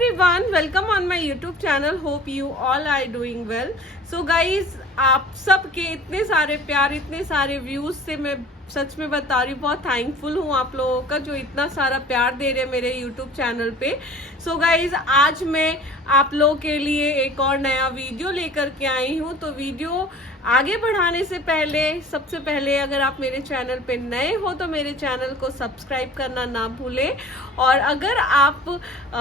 everyone, welcome on my YouTube channel. Hope you all are doing well. So guys, आप सबके इतने सारे प्यार, इतने सारे व्यूज से मैं सच में बता रही हूँ, बहुत थैंकफुल हूँ आप लोगों का जो इतना सारा प्यार दे रहे हैं मेरे YouTube चैनल पे। सो गाइज, आज मैं आप लोगों के लिए एक और नया वीडियो लेकर के आई हूँ। तो वीडियो आगे बढ़ाने से पहले सबसे पहले अगर आप मेरे चैनल पे नए हो तो मेरे चैनल को सब्सक्राइब करना ना भूलें, और अगर आप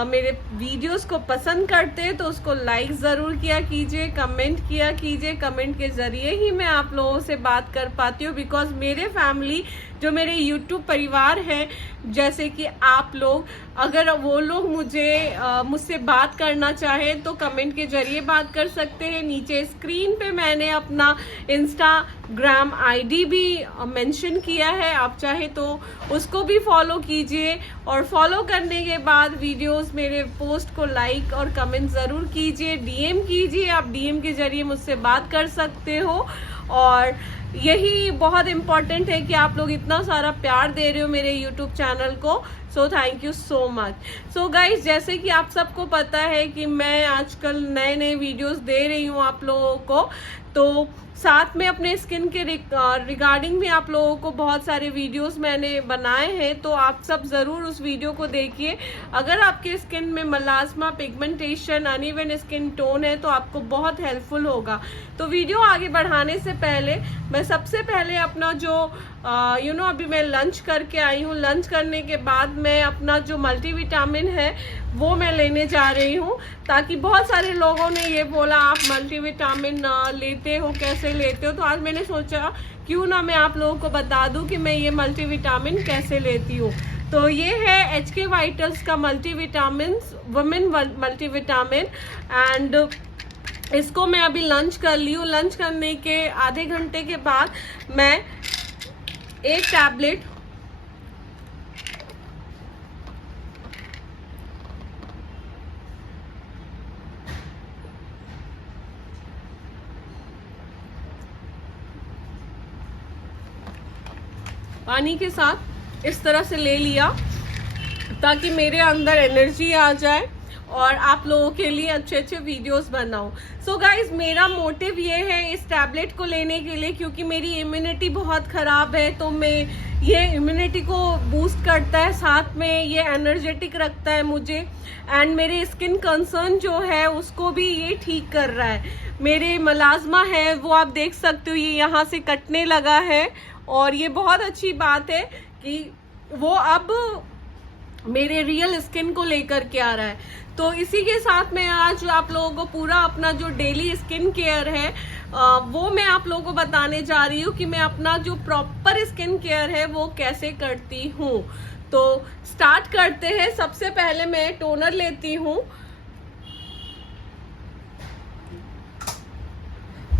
मेरे वीडियोस को पसंद करते हैं तो उसको लाइक ज़रूर किया कीजिए, कमेंट किया कीजिए। कमेंट के ज़रिए ही मैं आप लोगों से बात कर पाती हूँ, बिकॉज मेरे फैमिली जो मेरे YouTube परिवार है, जैसे कि आप लोग, अगर वो लोग मुझसे बात करना चाहें तो कमेंट के जरिए बात कर सकते हैं। नीचे स्क्रीन पे मैंने अपना इंस्टाग्राम आईडी भी मेंशन किया है, आप चाहे तो उसको भी फॉलो कीजिए, और फॉलो करने के बाद वीडियोस मेरे पोस्ट को लाइक और कमेंट ज़रूर कीजिए। डीएम कीजिए, आप डीएम के जरिए मुझसे बात कर सकते हो। और यही बहुत इम्पॉर्टेंट है कि आप लोग इतना सारा प्यार दे रहे हो मेरे YouTube चैनल को। So thank you so much. So guys, जैसे कि आप सबको पता है कि मैं आजकल नए नए वीडियोस दे रही हूँ आप लोगों को, तो साथ में अपने स्किन के रिगार्डिंग भी आप लोगों को बहुत सारे वीडियोस मैंने बनाए हैं, तो आप सब ज़रूर उस वीडियो को देखिए। अगर आपके स्किन में मलाज्मा, पिगमेंटेशन, अनइवन स्किन टोन है तो आपको बहुत हेल्पफुल होगा। तो वीडियो आगे बढ़ाने से पहले मैं सबसे पहले अपना जो अभी मैं लंच करके आई हूँ, लंच करने के बाद मैं अपना जो मल्टीविटामिन है वो मैं लेने जा रही हूँ, ताकि बहुत सारे लोगों ने ये बोला आप मल्टीविटामिन लेते हो, कैसे लेते हो। तो आज मैंने सोचा क्यों ना मैं आप लोगों को बता दूं कि मैं ये मल्टीविटामिन कैसे लेती हूँ। तो ये है HK वाइटल्स का मल्टीविटामिन, वुमेन मल्टीविटामिन, एंड इसको मैं अभी लंच कर ली हूँ। लंच करने के आधे घंटे के बाद मैं एक टैबलेट पानी के साथ इस तरह से ले लिया, ताकि मेरे अंदर एनर्जी आ जाए और आप लोगों के लिए अच्छे अच्छे वीडियोस बनाऊं। सो गाइज, मेरा मोटिव ये है इस टैबलेट को लेने के लिए, क्योंकि मेरी इम्यूनिटी बहुत ख़राब है, तो ये इम्यूनिटी को बूस्ट करता है, साथ में ये एनर्जेटिक रखता है मुझे, एंड मेरे स्किन कंसर्न जो है उसको भी ये ठीक कर रहा है। मेरे मलाज्मा है वो आप देख सकते हो, ये यहाँ से कटने लगा है, और ये बहुत अच्छी बात है कि वो अब मेरे रियल स्किन को लेकर के आ रहा है। तो इसी के साथ मैं आज आप लोगों को पूरा अपना जो डेली स्किन केयर है वो मैं आप लोगों को बताने जा रही हूँ कि मैं अपना जो प्रॉपर स्किन केयर है वो कैसे करती हूँ। तो स्टार्ट करते हैं। सबसे पहले मैं टोनर लेती हूँ।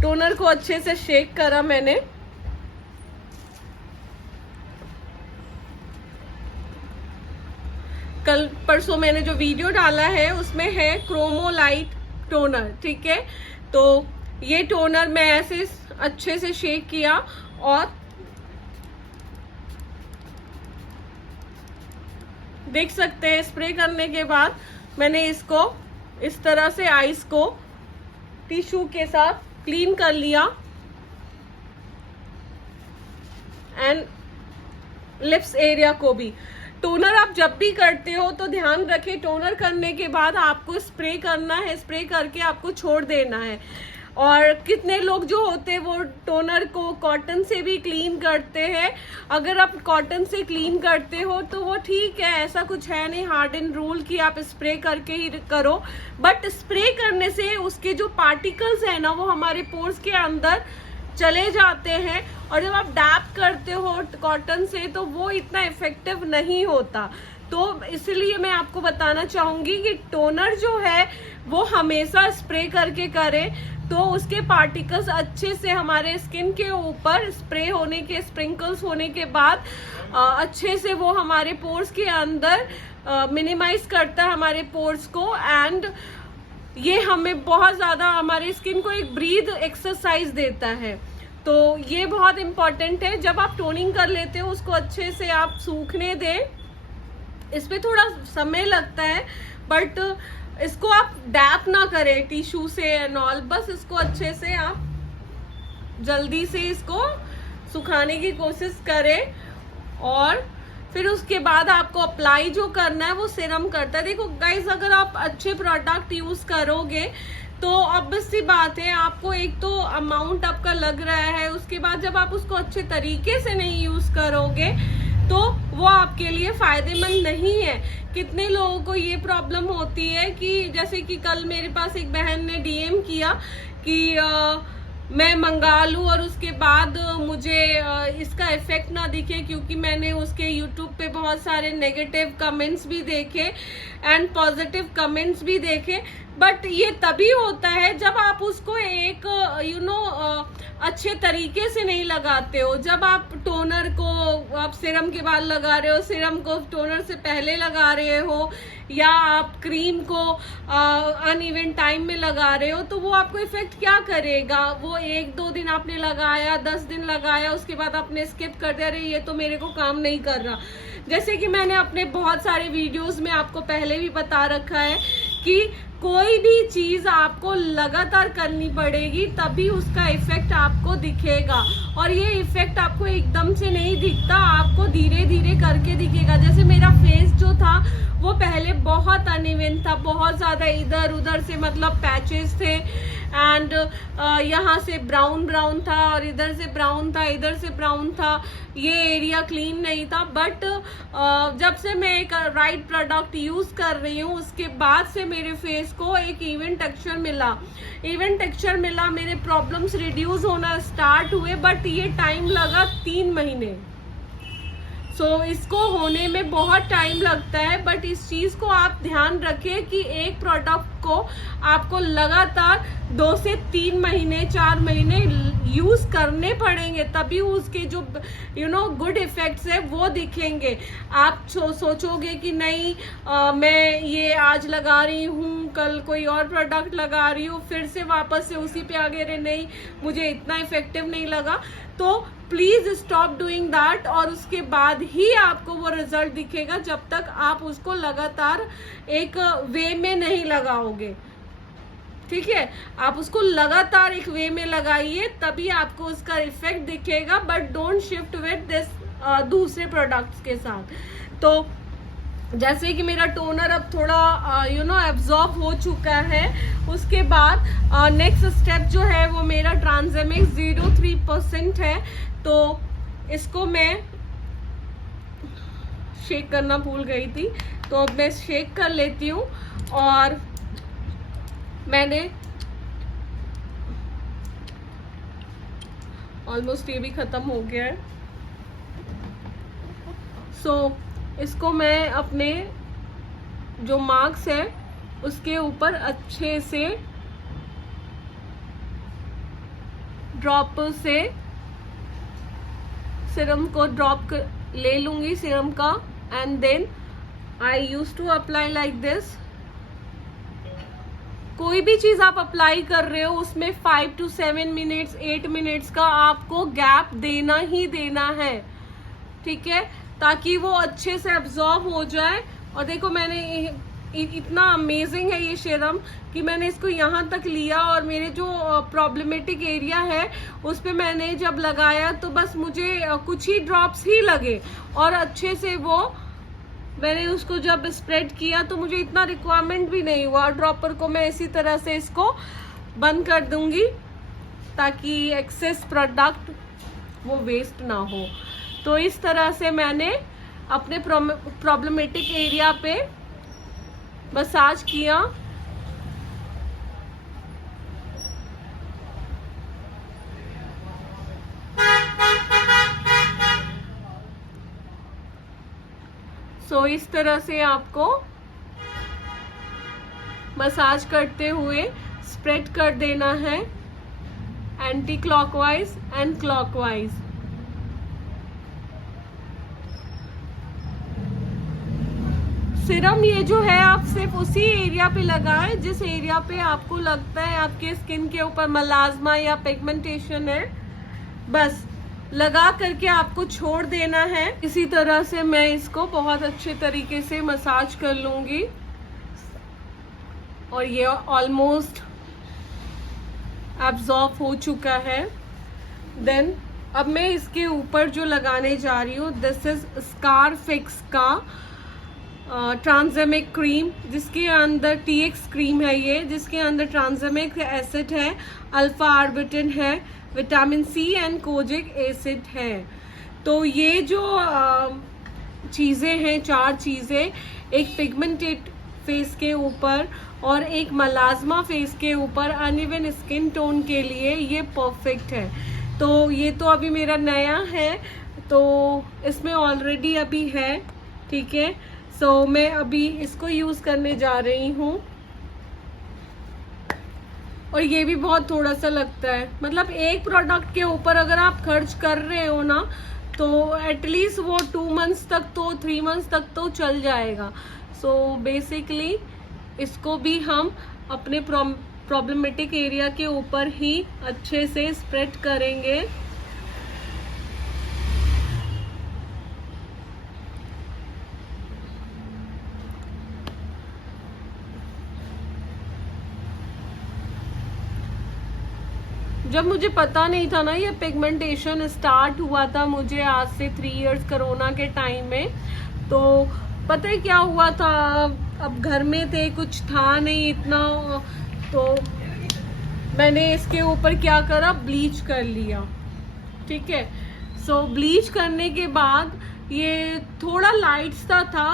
टोनर को अच्छे से शेक करा मैंने। कल परसों मैंने जो वीडियो डाला है उसमें है क्रोमोलाइट टोनर, ठीक है। तो ये टोनर मैं ऐसे अच्छे से शेक किया, और देख सकते हैं स्प्रे करने के बाद मैंने इसको इस तरह से आइस को टिश्यू के साथ क्लीन कर लिया, एंड लिप्स एरिया को भी। टोनर आप जब भी करते हो तो ध्यान रखें, टोनर करने के बाद आपको स्प्रे करना है, स्प्रे करके आपको छोड़ देना है। और कितने लोग जो होते हैं वो टोनर को कॉटन से भी क्लीन करते हैं। अगर आप कॉटन से क्लीन करते हो तो वो ठीक है, ऐसा कुछ है नहीं हार्ड एंड रूल कि आप स्प्रे करके ही करो, बट स्प्रे करने से उसके जो पार्टिकल्स है ना वो हमारे पोर्स के अंदर चले जाते हैं, और जब आप डैप करते हो कॉटन से तो वो इतना इफेक्टिव नहीं होता। तो इसलिए मैं आपको बताना चाहूंगी कि टोनर जो है वो हमेशा स्प्रे करके करें, तो उसके पार्टिकल्स अच्छे से हमारे स्किन के ऊपर स्प्रे होने के, स्प्रिंकल्स होने के बाद अच्छे से वो हमारे पोर्स के अंदर मिनिमाइज करता है हमारे पोर्स को, एंड ये हमें बहुत ज़्यादा हमारे स्किन को एक ब्रीथ एक्सरसाइज देता है। तो ये बहुत इम्पॉर्टेंट है। जब आप टोनिंग कर लेते हो उसको अच्छे से आप सूखने दें। इस पे थोड़ा समय लगता है, बट इसको आप डैप ना करें टिश्यू से एंड ऑल, बस इसको अच्छे से आप जल्दी से इसको सुखाने की कोशिश करें। और फिर उसके बाद आपको अप्लाई जो करना है वो सीरम करता है। देखो गाइस, अगर आप अच्छे प्रोडक्ट यूज करोगे तो ऑब्वियस सी बात है, आपको एक तो अमाउंट आपका लग रहा है, उसके बाद जब आप उसको अच्छे तरीके से नहीं यूज करोगे तो वो आपके लिए फायदेमंद नहीं है। कितने लोगों को ये प्रॉब्लम होती है कि जैसे कि कल मेरे पास एक बहन ने डीएम किया कि मैं मंगा लूं और उसके बाद मुझे इसका इफेक्ट ना दिखे, क्योंकि मैंने उसके यूट्यूब पे बहुत सारे नेगेटिव कमेंट्स भी देखे एंड पॉजिटिव कमेंट्स भी देखे। बट ये तभी होता है जब आप उसको एक अच्छे तरीके से नहीं लगाते हो। जब आप टोनर को आप सीरम के बाद लगा रहे हो, सीरम को टोनर से पहले लगा रहे हो, या आप क्रीम को अनइवन टाइम में लगा रहे हो, तो वो आपको इफेक्ट क्या करेगा? वो 1-2 दिन आपने लगाया, 10 दिन लगाया, उसके बाद आपने स्किप कर दिया, अरे ये तो मेरे को काम नहीं कर रहा। जैसे कि मैंने अपने बहुत सारे वीडियोस में आपको पहले भी बता रखा है कि कोई भी चीज आपको लगातार करनी पड़ेगी, तभी उसका इफेक्ट आपको दिखेगा। और ये इफेक्ट आपको एकदम से नहीं दिखता, आपको धीरे धीरे करके दिखेगा। जैसे मेरा फेस जो था वो पहले बहुत अनइवन था, बहुत ज्यादा इधर उधर से मतलब पैचेस थे, एंड यहाँ से ब्राउन ब्राउन था और इधर से ब्राउन था, इधर से ब्राउन था, ये एरिया क्लीन नहीं था। बट जब से मैं एक राइट प्रोडक्ट यूज कर रही हूँ, उसके बाद से मेरे फेस को एक इवन टेक्सचर मिला, मेरे प्रॉब्लम्स रिड्यूस होना स्टार्ट हुए। बट ये टाइम लगा 3 महीने। इसको होने में बहुत टाइम लगता है, बट इस चीज को आप ध्यान रखें कि एक प्रोडक्ट को आपको लगातार 2 से 3 महीने 4 महीने यूज करने पड़ेंगे, तभी उसके जो गुड इफेक्ट्स है वो दिखेंगे। आप सोचोगे कि नहीं मैं ये आज लगा रही हूँ, कल कोई और प्रोडक्ट लगा रही हूँ, फिर से वापस से उसी पे आगे रहे, नहीं मुझे इतना इफेक्टिव नहीं लगा, तो प्लीज स्टॉप डूइंग दैट। और उसके बाद ही आपको वो रिजल्ट दिखेगा, जब तक आप उसको लगातार एक वे में नहीं लगाओगे। ठीक है, आप उसको लगातार एक वे में लगाइए, तभी आपको उसका इफेक्ट दिखेगा। But don't shift with this दूसरे प्रोडक्ट्स के साथ। तो जैसे कि मेरा टोनर अब थोड़ा एब्जॉर्ब हो चुका है, उसके बाद नेक्स्ट स्टेप जो है वो मेरा ट्रांसमिक्स 03% है। तो इसको मैं शेक करना भूल गई थी, तो अब मैं शेक कर लेती हूँ। और मैंने ऑलमोस्ट ये भी खत्म हो गया है। इसको मैं अपने जो मार्क्स है उसके ऊपर अच्छे से ड्रॉप से सीरम को ले लूंगी सीरम का, and then I use to apply like this. कोई भी चीज आप अप्लाई कर रहे हो उसमें 5 to 7 मिनट्स 8 मिनट्स का आपको गैप देना ही देना है, ठीक है, ताकि वो अच्छे से एब्जॉर्ब हो जाए। और देखो मैंने इतना अमेजिंग है ये सीरम कि मैंने इसको यहाँ तक लिया और मेरे जो प्रॉब्लमेटिक एरिया है उस पे मैंने जब लगाया तो बस मुझे कुछ ही ड्रॉप्स ही लगे, और अच्छे से वो मैंने उसको जब स्प्रेड किया तो मुझे इतना रिक्वायरमेंट भी नहीं हुआ। ड्रॉपर को मैं इसी तरह से इसको बंद कर दूंगी ताकि एक्सेस प्रोडक्ट वो वेस्ट ना हो। तो इस तरह से मैंने अपने प्रॉब्लमेटिक एरिया पे मसाज किया। इस तरह से आपको मसाज करते हुए स्प्रेड कर देना है, anti clockwise and clockwise. Serum ये जो है आप सिर्फ उसी एरिया पे लगाएं जिस एरिया पे आपको लगता है आपके स्किन के ऊपर मलाज्मा या पिगमेंटेशन है, बस लगा करके आपको छोड़ देना है। इसी तरह से मैं इसको बहुत अच्छे तरीके से मसाज कर लूंगी। और ये ऑलमोस्ट एब्जॉर्ब हो चुका है। देन अब मैं इसके ऊपर जो लगाने जा रही हूँ, दिस इज स्कारफिक्स का ट्रांसजेमिक क्रीम, जिसके अंदर TX क्रीम है ये, जिसके अंदर ट्रांसजेमिक एसिड है, अल्फा आर्बिटिन है, vitamin C and kojic acid है। तो ये जो चीज़ें हैं, 4 चीज़ें, एक पिगमेंटेड फेस के ऊपर और एक मलाजमा फेस के ऊपर अनइवन स्किन टोन के लिए ये परफेक्ट है। तो ये तो अभी मेरा नया है, तो इसमें ऑलरेडी अभी है, ठीक है। सो मैं अभी इसको यूज़ करने जा रही हूँ। और ये भी बहुत थोड़ा सा लगता है, मतलब एक प्रोडक्ट के ऊपर अगर आप खर्च कर रहे हो ना, तो एटलीस्ट वो 2 मंथ्स तक तो 3 मंथ्स तक तो चल जाएगा। सो बेसिकली इसको भी हम अपने प्रॉब्लमेटिक एरिया के ऊपर ही अच्छे से स्प्रेड करेंगे। जब मुझे पता नहीं था ना, ये पिगमेंटेशन स्टार्ट हुआ था मुझे आज से 3 इयर्स कोरोना के टाइम में। तो पता है क्या हुआ था, अब घर में थे, कुछ था नहीं इतना, तो मैंने इसके ऊपर क्या करा, ब्लीच कर लिया, ठीक है। सो ब्लीच करने के बाद ये थोड़ा लाइट सा था,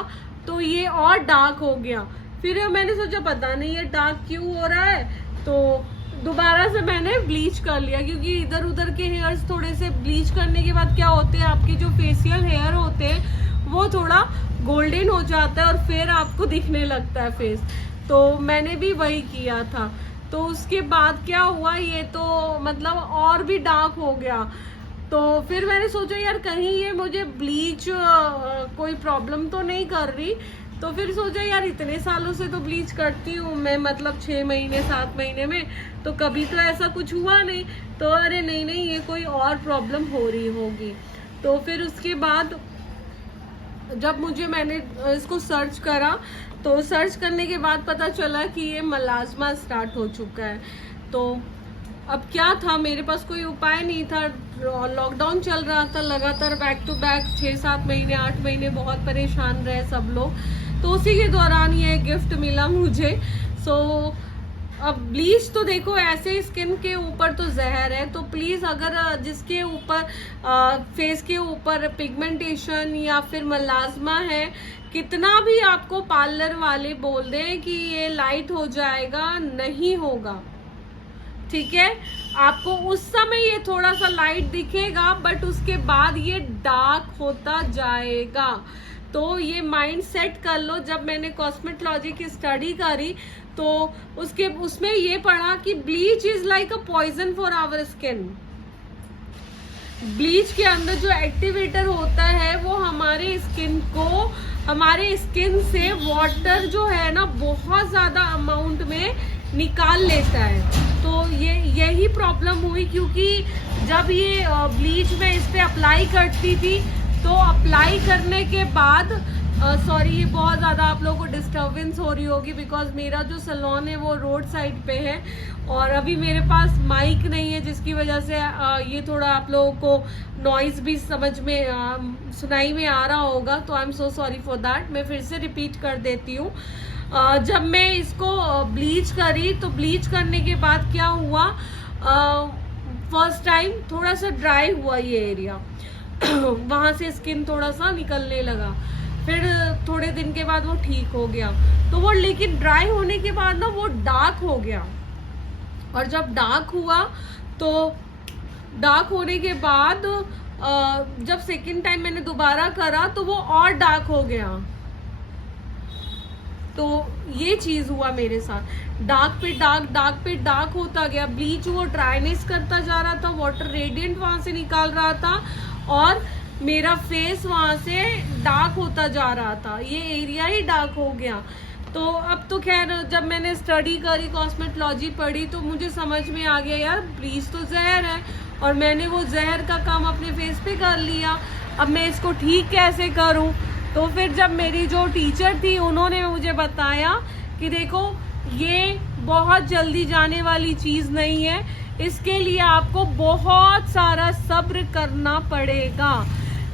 तो ये और डार्क हो गया। फिर मैंने सोचा पता नहीं ये डार्क क्यों हो रहा है, तो दोबारा से मैंने ब्लीच कर लिया, क्योंकि इधर उधर के हेयर्स थोड़े से ब्लीच करने के बाद क्या होते हैं, आपके जो फेशियल हेयर होते हैं वो थोड़ा गोल्डन हो जाता है और फिर आपको दिखने लगता है फेस। तो मैंने भी वही किया था। तो उसके बाद क्या हुआ, ये तो मतलब और भी डार्क हो गया। तो फिर मैंने सोचा यार कहीं ये मुझे ब्लीच कोई प्रॉब्लम तो नहीं कर रही। तो फिर सोचा यार इतने सालों से तो ब्लीच करती हूँ मैं, मतलब 6 महीने 7 महीने में, तो कभी तो ऐसा कुछ हुआ नहीं। तो अरे नहीं ये कोई और प्रॉब्लम हो रही होगी। तो फिर उसके बाद जब मैंने इसको सर्च करा, तो सर्च करने के बाद पता चला कि ये मलाजमा स्टार्ट हो चुका है। तो अब क्या था, मेरे पास कोई उपाय नहीं था, लॉकडाउन चल रहा था लगातार, बैक टू बैक 6-7 महीने 8 महीने बहुत परेशान रहे सब लोग। तो उसी के दौरान ये गिफ्ट मिला मुझे। सो अब ब्लीच तो देखो ऐसे स्किन के ऊपर तो जहर है, तो प्लीज़ अगर जिसके ऊपर फेस के ऊपर पिगमेंटेशन या फिर मलाजमा है, कितना भी आपको पार्लर वाले बोल दें कि ये लाइट हो जाएगा, नहीं होगा, ठीक है। आपको उस समय ये थोड़ा सा लाइट दिखेगा, बट उसके बाद ये डार्क होता जाएगा। तो ये माइंड सेट कर लो। जब मैंने कॉस्मेटोलॉजी की स्टडी करी, तो उसमें ये पढ़ा कि bleach is like a poison for our skin. Bleach के अंदर जो एक्टिवेटर होता है वो हमारे स्किन से वाटर जो है ना बहुत ज्यादा अमाउंट में निकाल लेता है। तो यही प्रॉब्लम हुई, क्योंकि जब ये ब्लीच मैं इस पे अप्लाई करती थी, तो अप्लाई करने के बाद सॉरी ये बहुत ज़्यादा आप लोगों को डिस्टर्बेंस हो रही होगी, बिकॉज मेरा जो सैलून है वो रोड साइड पे है और अभी मेरे पास माइक नहीं है, जिसकी वजह से ये थोड़ा आप लोगों को नॉइज भी समझ में सुनाई में आ रहा होगा। तो I am so sorry for that. मैं फिर से रिपीट कर देती हूँ। जब मैं इसको ब्लीच करी, तो ब्लीच करने के बाद क्या हुआ, फर्स्ट टाइम थोड़ा सा ड्राई हुआ ये एरिया वहां से स्किन थोड़ा सा निकलने लगा। फिर थोड़े दिन के बाद वो ठीक हो गया। तो वो लेकिन ड्राई होने के बाद ना वो डार्क हो गया, और जब डार्क हुआ तो डार्क होने के बाद जब सेकेंड टाइम मैंने दोबारा करा तो वो और डार्क हो गया। तो ये चीज हुआ मेरे साथ, डार्क पे डार्क होता गया। ब्लीच वो ड्राइनेस करता जा रहा था, वाटर रेडिएंट वहां से निकाल रहा था और मेरा फेस वहां से डार्क होता जा रहा था, ये एरिया ही डार्क हो गया। तो अब तो खैर जब मैंने स्टडी करी, कॉस्मेटोलॉजी पढ़ी, तो मुझे समझ में आ गया यार ब्लीच तो जहर है, और मैंने वो जहर का काम अपने फेस पे कर लिया। अब मैं इसको ठीक कैसे करूं? तो फिर जब मेरी जो टीचर थी उन्होंने मुझे बताया कि देखो ये बहुत जल्दी जाने वाली चीज नहीं है। इसके लिए आपको बहुत सारा सब्र करना पड़ेगा।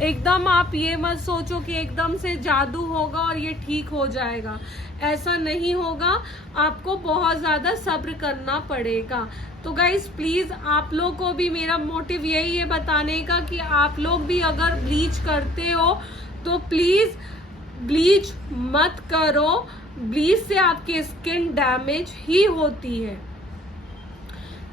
एकदम आप ये मत सोचो कि एकदम से जादू होगा और ये ठीक हो जाएगा, ऐसा नहीं होगा। आपको बहुत ज़्यादा सब्र करना पड़ेगा। तो गाइज प्लीज़ आप लोग को भी मेरा मोटिव यही है बताने का कि आप लोग भी अगर ब्लीच करते हो तो प्लीज़ ब्लीच मत करो। ब्लीच से आपकी स्किन डैमेज ही होती है,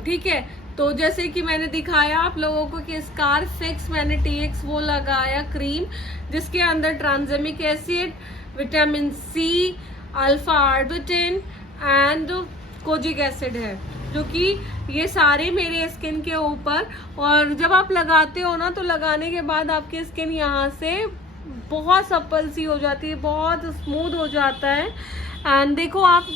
ठीक है। तो जैसे कि मैंने दिखाया आप लोगों को कि स्कार फिक्स मैंने TX वो लगाया क्रीम, जिसके अंदर tranexamic acid, vitamin C, alpha arbutin and kojic acid है, जो कि ये सारे मेरे स्किन के ऊपर। और जब आप लगाते हो ना तो लगाने के बाद आपकी स्किन यहाँ से बहुत सप्पल सी हो जाती है, बहुत स्मूथ हो जाता है। एंड देखो आप,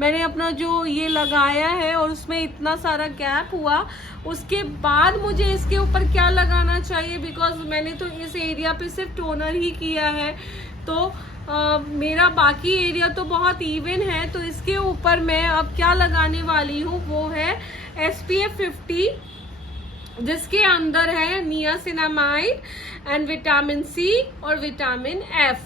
मैंने अपना जो ये लगाया है और उसमें इतना सारा गैप हुआ, उसके बाद मुझे इसके ऊपर क्या लगाना चाहिए, बिकॉज मैंने तो इस एरिया पे सिर्फ टोनर ही किया है, तो मेरा बाकी एरिया तो बहुत इवन है। तो इसके ऊपर मैं अब क्या लगाने वाली हूँ वो है SPF 50, जिसके अंदर है नियासिनामाइड एंड विटामिन C और विटामिन F,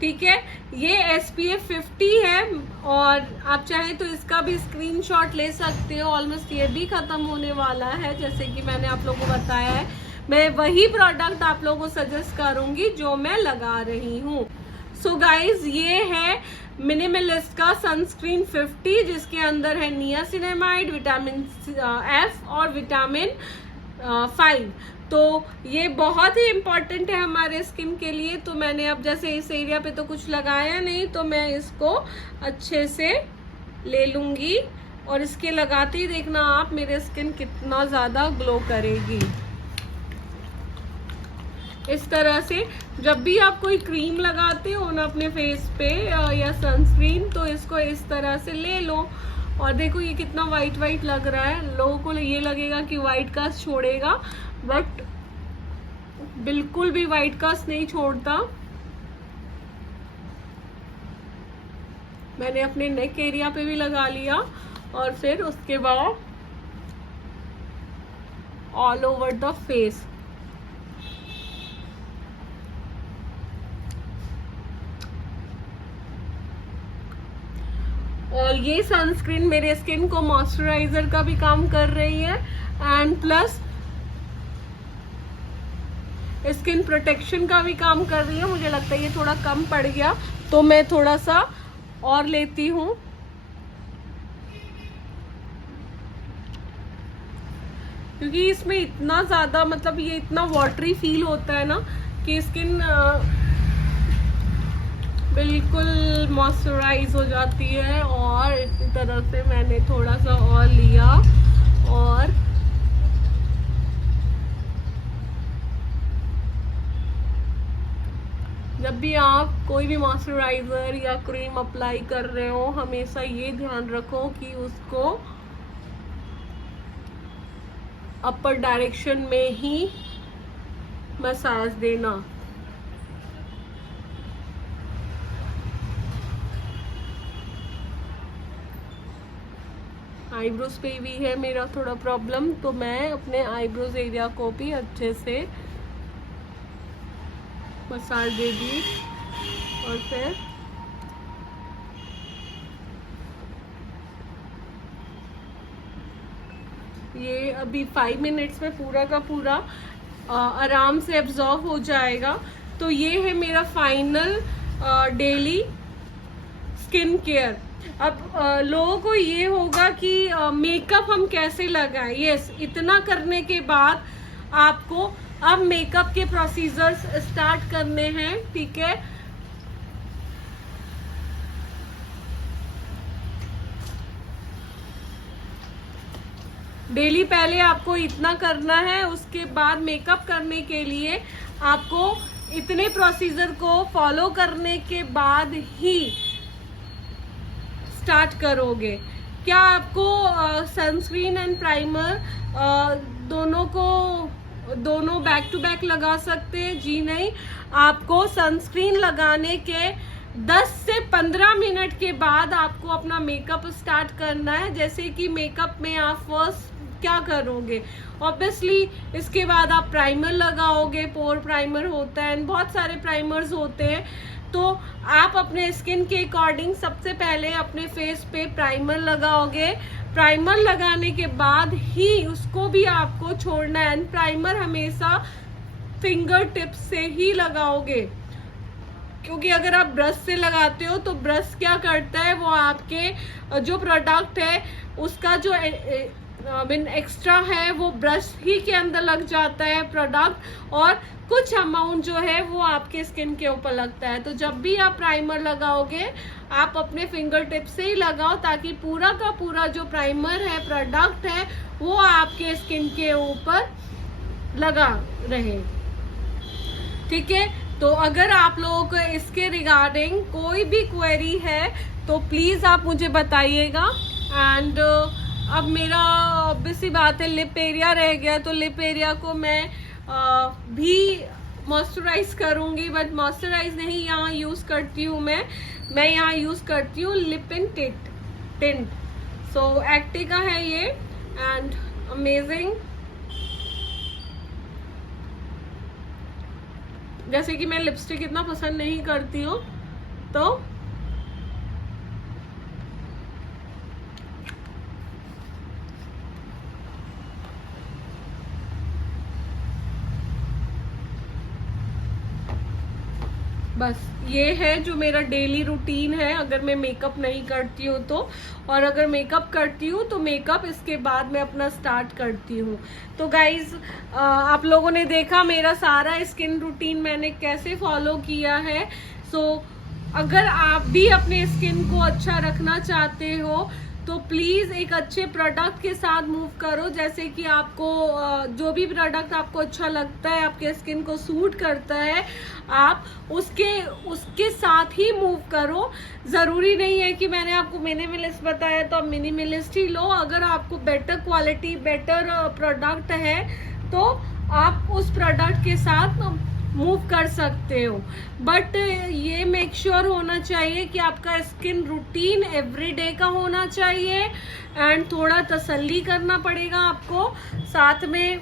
ठीक है। ये SPF 50 है और आप चाहे तो इसका भी स्क्रीनशॉट ले सकते हो। ऑलमोस्ट ये भी खत्म होने वाला है, जैसे कि मैंने आप लोगों को बताया है। मैं वही प्रोडक्ट आप लोगों को सजेस्ट करूंगी जो मैं लगा रही हूँ। सो गाइज ये है मिनिमलिस्ट का सनस्क्रीन 50, जिसके अंदर है नियासिनामाइड, विटामिन F और विटामिन 5। तो ये बहुत ही इम्पॉर्टेंट है हमारे स्किन के लिए। तो मैंने अब जैसे इस एरिया पे तो कुछ लगाया नहीं, तो मैं इसको अच्छे से ले लूँगी और इसके लगाते ही देखना आप मेरे स्किन कितना ज़्यादा ग्लो करेगी। इस तरह से जब भी आप कोई क्रीम लगाते हो ना अपने फेस पे या सनस्क्रीन, तो इसको इस तरह से ले लो। और देखो ये कितना वाइट वाइट लग रहा है, लोगों को ये लगेगा कि वाइट कास्ट छोड़ेगा, बट बिल्कुल भी वाइट कास्ट नहीं छोड़ता। मैंने अपने नेक एरिया पे भी लगा लिया और फिर उसके बाद ऑल ओवर द फेस। और ये सनस्क्रीन मेरे स्किन को मॉइस्चराइजर का भी काम कर रही है एंड प्लस स्किन प्रोटेक्शन का भी काम कर रही है। मुझे लगता है ये थोड़ा कम पड़ गया, तो मैं थोड़ा सा और लेती हूँ, क्योंकि इसमें इतना ज़्यादा मतलब ये इतना वाटरी फील होता है ना कि स्किन बिल्कुल मॉइस्चराइज हो जाती है। और इसी तरह से मैंने थोड़ा सा और लिया और जब भी आप कोई भी मॉइस्चराइजर या क्रीम अप्लाई कर रहे हो, हमेशा ये ध्यान रखो कि उसको अपर डायरेक्शन में ही मसाज देना। आईब्रोज पे भी है मेरा थोड़ा प्रॉब्लम, तो मैं अपने आईब्रोज एरिया को भी अच्छे से मसाज दे दी। और फिर ये अभी 5 मिनट्स में पूरा का पूरा आराम से एब्जॉर्ब हो जाएगा। तो ये है मेरा फाइनल डेली स्किन केयर। अब लोगों को ये होगा कि मेकअप हम कैसे लगाएं। यस, इतना करने के बाद आपको अब मेकअप के प्रोसीजर्स स्टार्ट करने हैं, ठीक है। डेली पहले आपको इतना करना है, उसके बाद मेकअप करने के लिए आपको इतने प्रोसीजर को फॉलो करने के बाद ही स्टार्ट करोगे। क्या आपको सनस्क्रीन एंड प्राइमर दोनों बैक टू बैक लगा सकते हैं? जी नहीं, आपको सनस्क्रीन लगाने के 10 से 15 मिनट के बाद आपको अपना मेकअप स्टार्ट करना है। जैसे कि मेकअप में आप फर्स्ट क्या करोगे, ऑब्वियसली इसके बाद आप प्राइमर लगाओगे, पोर प्राइमर होता है, बहुत सारे प्राइमर्स होते हैं। तो आप अपने स्किन के अकॉर्डिंग सबसे पहले अपने फेस पे प्राइमर लगाओगे। प्राइमर लगाने के बाद ही उसको भी आपको छोड़ना है। प्राइमर हमेशा फिंगर टिप्स से ही लगाओगे, क्योंकि अगर आप ब्रश से लगाते हो तो ब्रश क्या करता है, वो आपके जो प्रोडक्ट है उसका जो एक्स्ट्रा है वो ब्रश ही के अंदर लग जाता है प्रोडक्ट, और कुछ अमाउंट जो है वो आपके स्किन के ऊपर लगता है। तो जब भी आप प्राइमर लगाओगे आप अपने फिंगर टिप से ही लगाओ, ताकि पूरा का पूरा जो प्राइमर है, प्रोडक्ट है, वो आपके स्किन के ऊपर लगा रहे। ठीक है, तो अगर आप लोगों को इसके रिगार्डिंग कोई भी क्वेरी है तो प्लीज आप मुझे बताइएगा। एंड अब मेरा ऑब्वियस सी बात है लिप एरिया रह गया, तो लिप एरिया को मैं भी मॉइस्चराइज करूंगी, बट मॉइस्चराइज नहीं यहाँ यूज करती हूँ मैं यहाँ यूज करती हूँ लिप एंड टिंट। सो एक्टी का है ये एंड अमेजिंग। जैसे कि मैं लिपस्टिक इतना पसंद नहीं करती हूँ, तो बस ये है जो मेरा डेली रूटीन है अगर मैं मेकअप नहीं करती हूँ तो। और अगर मेकअप करती हूँ तो मेकअप इसके बाद मैं अपना स्टार्ट करती हूँ। तो गाइज आप लोगों ने देखा मेरा सारा स्किन रूटीन मैंने कैसे फॉलो किया है। सो अगर आप भी अपने स्किन को अच्छा रखना चाहते हो तो प्लीज़ एक अच्छे प्रोडक्ट के साथ मूव करो। जैसे कि आपको जो भी प्रोडक्ट आपको अच्छा लगता है, आपके स्किन को सूट करता है, आप उसके साथ ही मूव करो। ज़रूरी नहीं है कि मैंने आपको मिनिमलिस्ट बताया तो आप मिनिमलिस्ट ही लो। अगर आपको बेटर क्वालिटी, बेटर प्रोडक्ट है तो आप उस प्रोडक्ट के साथ मूव कर सकते हो। बट ये मेक श्योर होना चाहिए कि आपका स्किन रूटीन एवरीडे का होना चाहिए। एंड थोड़ा तसल्ली करना पड़ेगा आपको साथ में।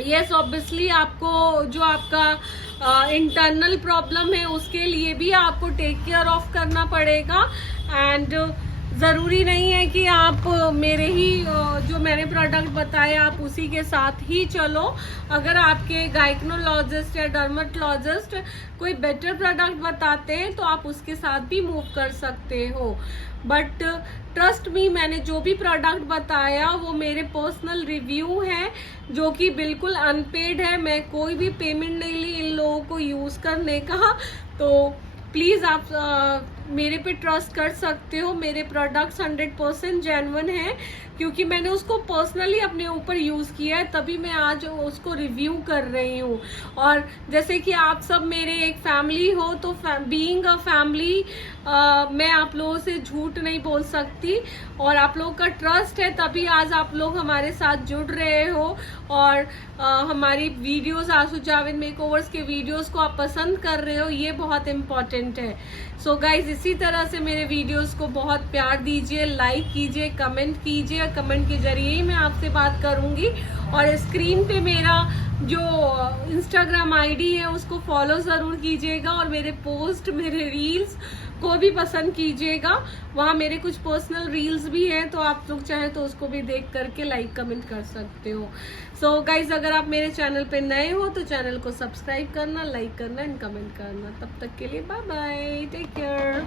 यस ऑब्वियसली आपको जो आपका इंटरनल प्रॉब्लम है उसके लिए भी आपको टेक केयर ऑफ करना पड़ेगा। एंड ज़रूरी नहीं है कि आप मेरे ही जो मैंने प्रोडक्ट बताए आप उसी के साथ ही चलो। अगर आपके गायक्नोलॉजिस्ट या डर्मेटोलॉजिस्ट कोई बेटर प्रोडक्ट बताते हैं तो आप उसके साथ भी मूव कर सकते हो। बट ट्रस्ट मी, मैंने जो भी प्रोडक्ट बताया वो मेरे पर्सनल रिव्यू हैं, जो कि बिल्कुल अनपेड है। मैं कोई भी पेमेंट नहीं ली इन लोगों को यूज़ करने का। तो प्लीज़ आप मेरे पे ट्रस्ट कर सकते हो। मेरे प्रोडक्ट्स 100% जेन्युइन है, क्योंकि मैंने उसको पर्सनली अपने ऊपर यूज़ किया है, तभी मैं आज उसको रिव्यू कर रही हूँ। और जैसे कि आप सब मेरे एक फैमिली हो, तो बीइंग अ फैमिली मैं आप लोगों से झूठ नहीं बोल सकती। और आप लोगों का ट्रस्ट है तभी आज आप लोग हमारे साथ जुड़ रहे हो और हमारी वीडियोस, आशु जावेद मेकओवर्स के वीडियोस को आप पसंद कर रहे हो, ये बहुत इम्पोर्टेंट है। सो गाइज इसी तरह से मेरे वीडियोस को बहुत प्यार दीजिए, लाइक कीजिए, कमेंट कीजिए। कमेंट के जरिए ही मैं आपसे बात करूंगी। और स्क्रीन पे मेरा जो इंस्टाग्राम आईडी है उसको फॉलो ज़रूर कीजिएगा, और मेरे पोस्ट, मेरे रील्स को भी पसंद कीजिएगा। वहाँ मेरे कुछ पर्सनल रील्स भी हैं, तो आप लोग चाहे तो उसको भी देख करके लाइक कमेंट कर सकते हो। सो गाइज अगर आप मेरे चैनल पे नए हो तो चैनल को सब्सक्राइब करना, लाइक करना एंड कमेंट करना। तब तक के लिए बाय बाय, टेक केयर।